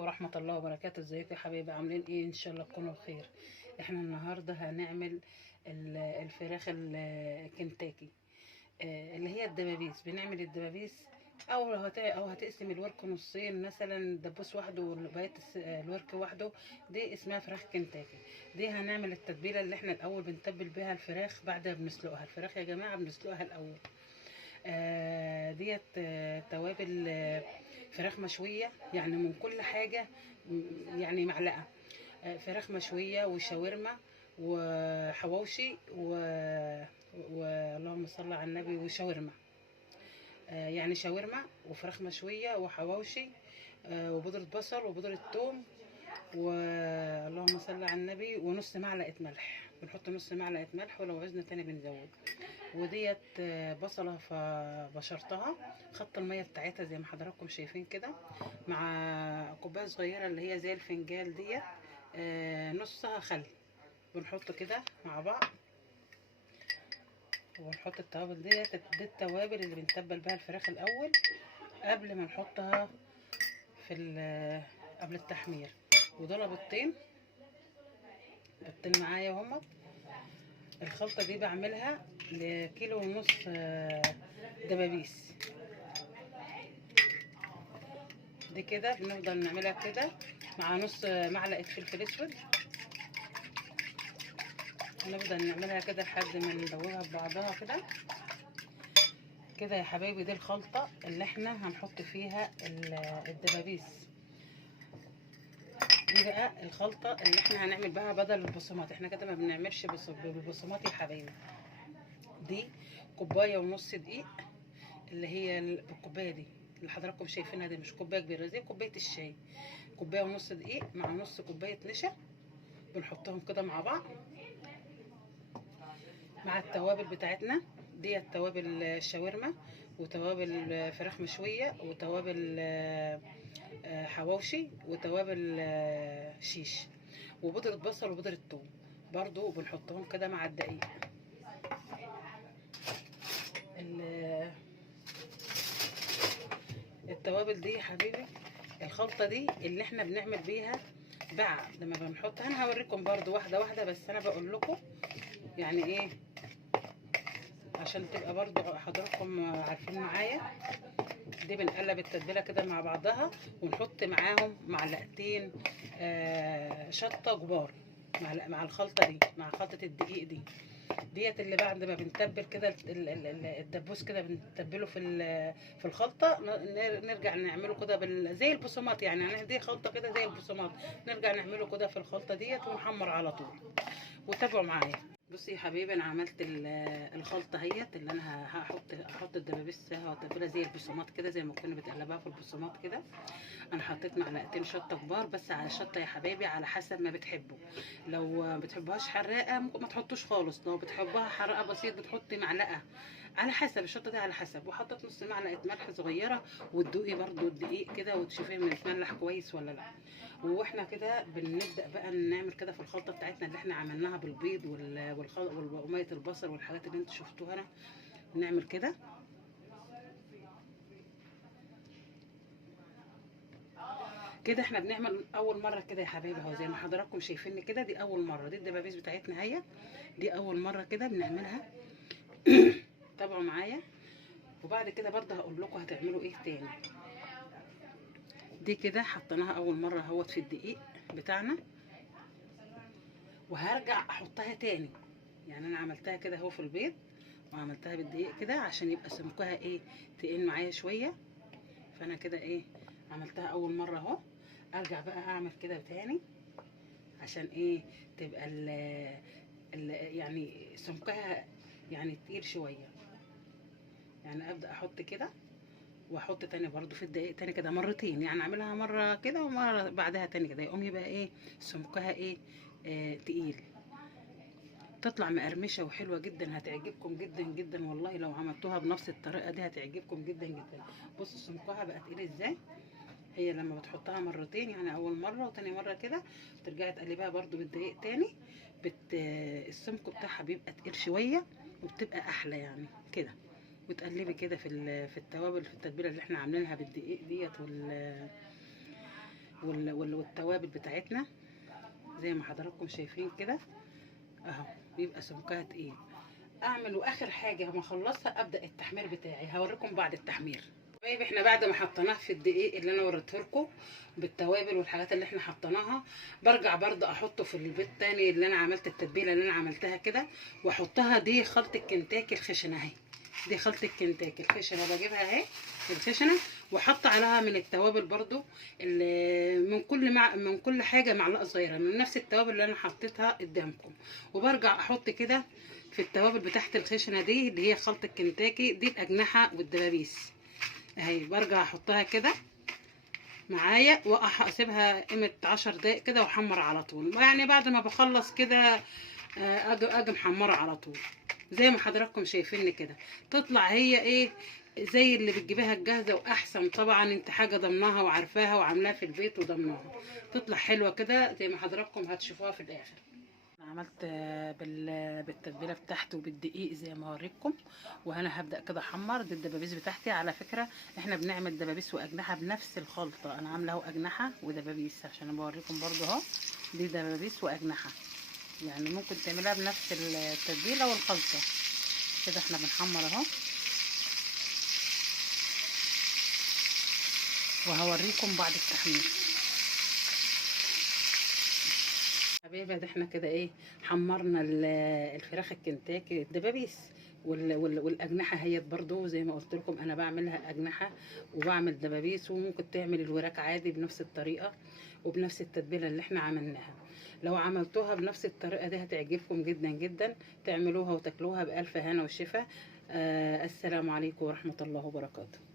عليكم ورحمة الله وبركاته. ازيكم يا حبايبي؟ عاملين ايه؟ ان شاء الله تكونوا بخير. احنا النهاردة هنعمل الفراخ الكنتاكي، اللي هي الدبابيس. بنعمل الدبابيس او هتقسم الورك نصين، مثلا دبوس واحده وبقيت الورك وحده. دي اسمها فراخ كنتاكي. دي هنعمل التتبيله اللي احنا الاول بنتبل بيها الفراخ بعد ما بنسلقها. الفراخ يا جماعه بنسلقها الاول. ديت توابل، فراخ مشوية يعني من كل حاجة، يعني معلقة. فراخ مشوية وشاورما وحواوشي اللهم صل على النبي، وشاورما. يعني شاورما وفراخ مشوية وحواوشي، وبودرة بصل وبودرة ثوم، واللهم صل على النبي، ونص معلقة ملح. بنحط نص معلقة ملح، ولو عايزنا تاني بنزود. وديت بصلة فبشرتها، خدت المية بتاعتها زي ما حضراتكم شايفين كده، مع كوباية صغيرة اللي هي زي الفنجال ديت، نصها خل. بنحط كده مع بعض، ونحط التوابل ديت. دي التوابل اللي بنتبل بها الفراخ الأول قبل ما نحطها في قبل التحمير. ودول بيضتين معايا هما. الخلطة دي بعملها لكيلو ونص دبابيس. دي كده بنفضل نعملها كده مع نص معلقة فلفل اسود. نفضل نعملها كده لحد ما ندوبها ببعضها كده كده يا حبايبي. دي الخلطة اللي احنا هنحط فيها الدبابيس. دي بقى الخلطة اللي احنا هنعمل بها بدل البصمات. احنا كده ما بنعملش بالبصمات يا حبايبي. دي كوباية ونص دقيق، اللي هي بالكوباية دي اللي حضراتكم شايفينها دي، مش كوباية كبيرة زي كوباية الشاي. كوباية ونص دقيق مع نص كوباية نشا، بنحطهم كده مع بعض مع التوابل بتاعتنا. دي توابل الشاورما، وتوابل فراخ مشوية، وتوابل حواوشي، وتوابل شيش، وبودرة بصل وبودرة ثوم برضو بنحطهم كده مع الدقيق. التوابل دي يا حبيبي، الخلطة دي اللي احنا بنعمل بيها بعد ما بنحطها. انا هوريكم برضو واحدة واحدة، بس انا بقول لكم يعني ايه عشان تبقى برضو حضراتكم عارفين معايا. دي بنقلب التتبيله كده مع بعضها، ونحط معاهم معلقتين شطه كبار مع الخلطه دي، مع خلطه الدقيق دي. ديت اللي بعد ما بنتبل كده الدبوس كده بنتبله في الخلطه. نرجع نعمله كده زي البصمات يعني دي خلطه كده زي البصمات. نرجع نعمله كده في الخلطه ديت ونحمر على طول. وتابعوا معايا. بصي يا حبيبي، انا عملت الخلطه اهيت، اللي انا هحط الدبابيس فيها واتبلها زي البصمات كده، زي ما كنا بتقلبها في البصمات كده. انا حطيت معلقتين شطه كبار، بس على الشطه يا حبايبي على حسب ما بتحبوا. لو ما بتحبوهاش حراقه ممكن ما تحطوش خالص. لو بتحبوها حراقه بسيط بتحطي معلقه، على حسب الشطه دي على حسب. وحطيت نص معلقه ملح صغيره، وتدوقي برده الدقيق كده وتشوفي متملح كويس ولا لا. واحنا كده بنبدا بقى نعمل كده في الخلطه بتاعتنا اللي احنا عملناها بالبيض وميه البصل والحاجات اللي انتوا شفتوها. نعمل كده كده. احنا بنعمل اول مره كده يا حبايبي اهو، زي ما حضراتكم شايفين كده. دي اول مره، دي الدبابيس بتاعتنا هي دي اول مره كده بنعملها. تابعوا معايا. وبعد كده برضه هقول لكم هتعملوا ايه تاني. دي كده حطيناها اول مره اهوت في الدقيق بتاعنا، وهرجع احطها تاني. يعني انا عملتها كده اهو في البيض، وعملتها بالدقيق كده عشان يبقى سمكها ايه، تقل معايا شويه. فانا كده ايه عملتها اول مره اهو. ارجع بقى اعمل كده تاني عشان ايه تبقى يعني سمكها يعني تقيل شويه. يعني ابدا احط كده، واحط تاني برضو في الدقيق تاني كده مرتين. يعني اعملها مره كده ومره بعدها تاني كده، يقوم يبقى ايه سمكها ايه تقيل. تطلع مقرمشه وحلوه جدا، هتعجبكم جدا جدا والله. لو عملتوها بنفس الطريقه دي هتعجبكم جدا جدا. بصوا سمكها بقى تقيل ازاي. هي لما بتحطها مرتين، يعني اول مره وتاني مره كده، ترجعي تقلبيها برضو بالدقيق تاني، السمك بتاعها بيبقى تقيل شويه، وبتبقى احلى يعني كده. وتقلبي كده في التوابل، في التتبيله اللي احنا عاملينها بالدقيق ديت والتوابل بتاعتنا زي ما حضراتكم شايفين كده اهو، بيبقى سمكها تقيل. اعمل واخر حاجه ما اخلصها ابدا التحمير بتاعي، هوريكم بعد التحمير. طيب احنا بعد ما حطيناه في الدقيق اللي انا وريته لكم بالتوابل والحاجات اللي احنا حطيناها، برجع برضه احطه في البيت تاني اللي انا عملت التتبيله اللي انا عملتها كده واحطها. دي خلطه كنتاكي الخشنه اهي، دي خلطه كنتاكي الخشنه بجيبها اهي الخشنه، واحط عليها من التوابل برضو من كل حاجه معلقه صغيره من نفس التوابل اللي انا حطيتها قدامكم. وبرجع احط كده في التوابل بتاعت الخشنه دي اللي هي خلطه كنتاكي دي الاجنحه والدبابيس اهي، برجع احطها كده معايا واسيبها قيمه 10 دقايق كده واحمر على طول. يعني بعد ما بخلص كده اجي محمره على طول زي ما حضراتكم شايفين كده. تطلع هي ايه زي اللي بتجيبيها الجاهزه، واحسن طبعا انت حاجه ضمناها وعارفاها وعاملاها في البيت وضمناها، تطلع حلوه كده زي ما حضراتكم هتشوفوها في الاخر. انا عملت بالتتبيله بتاعتي وبالدقيق زي ما هوريكم، وانا هبدا كده احمر. دي الدبابيس بتاعتي على فكره، احنا بنعمل دبابيس واجنحه بنفس الخلطه، انا عامله اهو اجنحه ودبابيس عشان بوريكم برضو اهو. دي دبابيس واجنحه، يعني ممكن تعملها بنفس التتبيله والخلطه كده. احنا بنحمر اهو، وهوريكم بعد التحمير. حبايبي ده احنا كده ايه حمرنا الفراخ الكنتاكي الدبابيس والاجنحه هي برضو زي ما قلت لكم انا بعملها اجنحه وبعمل دبابيس، وممكن تعمل الوراك عادي بنفس الطريقه وبنفس التتبيله اللي احنا عملناها. لو عملتوها بنفس الطريقه دي هتعجبكم جدا جدا، تعملوها وتاكلوها بالف هنا وشفا. السلام عليكم ورحمه الله وبركاته.